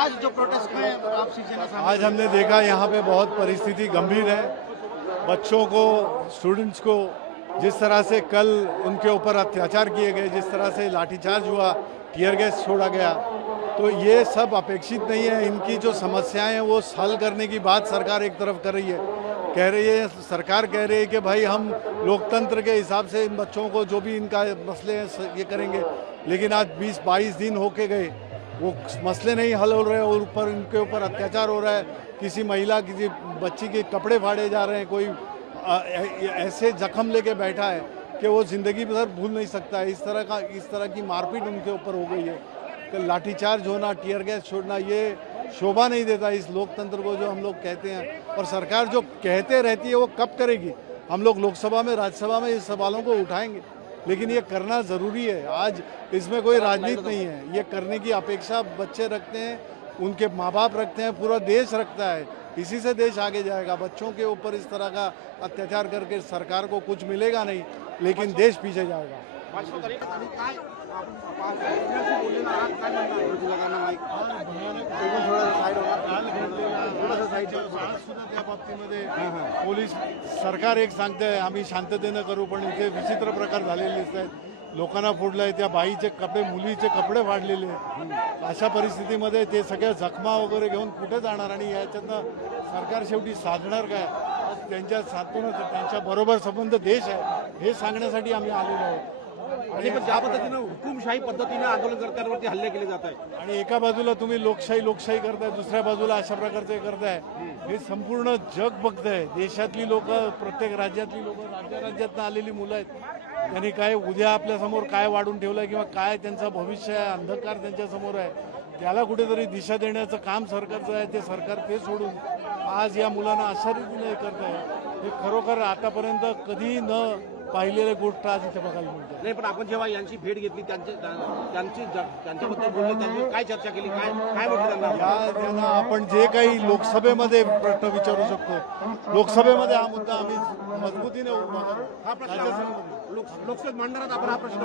आज जो प्रोटेस्ट में आप शिवसेना आज हमने देखा यहाँ पे बहुत परिस्थिति गंभीर है। बच्चों को, स्टूडेंट्स को जिस तरह से कल उनके ऊपर अत्याचार किए गए, जिस तरह से लाठीचार्ज हुआ, टीयर गैस छोड़ा गया, तो ये सब अपेक्षित नहीं है। इनकी जो समस्याएं हैं वो हल करने की बात सरकार एक तरफ कर रही है, सरकार कह रही है कि भाई हम लोकतंत्र के हिसाब से इन बच्चों को जो भी इनका मसले हैं ये करेंगे, लेकिन आज 20-22 दिन होके गए, वो मसले नहीं हल हो रहे हैं और ऊपर इनके ऊपर अत्याचार हो रहा है। किसी महिला, किसी बच्ची के कपड़े फाड़े जा रहे हैं, कोई ऐसे जख्म लेके बैठा है कि वो ज़िंदगी भर भूल नहीं सकता है। इस तरह की मारपीट उनके ऊपर हो गई है कि लाठीचार्ज होना, टीयर गैस छोड़ना, ये शोभा नहीं देता इस लोकतंत्र को जो हम लोग कहते हैं। और सरकार जो कहते रहती है वो कब करेगी? हम लोग लोकसभा में, राज्यसभा में इस सवालों को उठाएंगे, लेकिन ये करना ज़रूरी है। आज इसमें कोई राजनीति नहीं है, ये करने की अपेक्षा बच्चे रखते हैं, उनके माँ बाप रखते हैं, पूरा देश रखता है। इसी से देश आगे जाएगा। बच्चों के ऊपर इस तरह का अत्याचार करके सरकार को कुछ मिलेगा नहीं, लेकिन देश पीछे जाएगा। त्या बाबतीमध्ये पोलीस सरकार एक सांगते आम्ही शांततेनं करू, पण इथे विचित्र प्रकार झालेले दिसत आहेत। लोकांना फोडलंय, त्या बाईचे कपडे, मुलीचे कपडे फाडलेले। अशा परिस्थितीमध्ये ते सगळ्या जखमा वगैरे घेऊन कुठे जाणार आणि याच्यातनं सरकार शेवटी साधणार काय? त्यांच्या साथूनच त्यांच्या बरोबर संबंध देश आहे हे सांगण्यासाठी आम्ही आलेलो आहोत। आणि पण ज्या पद्धतीनं हुकुमशाही पद्धतीने आंदोलनकर्त्यांवरती हल्ले केले जात आहेत आणि एका बाजूला तुम्ही लोकशाही करताय, दुसऱ्या बाजूला अशा प्रकारचे करताय, हे संपूर्ण जग बघतंय। देशातली लोक, प्रत्येक राज्यातली लोक, राज्यातनं आलेली मुलं आहेत, त्यांनी काय उद्या आपल्या समोर काय वाढून ठेवलंय किंवा काय त्यांचं भविष्य आहे, अंधकार त्यांच्या समोर आहे, त्याला कुठेतरी दिशा देण्याचं काम सरकारचं आहे। ते सरकार ते सोडून आज या मुलांना अशा रीतीने करत आहे, हे खरोखर आतापर्यंत कधी न पाहिलेली गोष्ट आज इथे बघायला मिळते। नाही, पण आपण जेव्हा यांची भेट घेतली, त्यांच्याबद्दल बोलले, त्यांची काय चर्चा केली, काय म्हटलं त्यांना आपण जे काही लोकसभेमध्ये प्रश्न विचारू शकतो, लोकसभेमध्ये हा मुद्दा आम्ही मजबूतीने उभा करू। हा प्रश्न लोकसभेत मांडणार आपण हा प्रश्न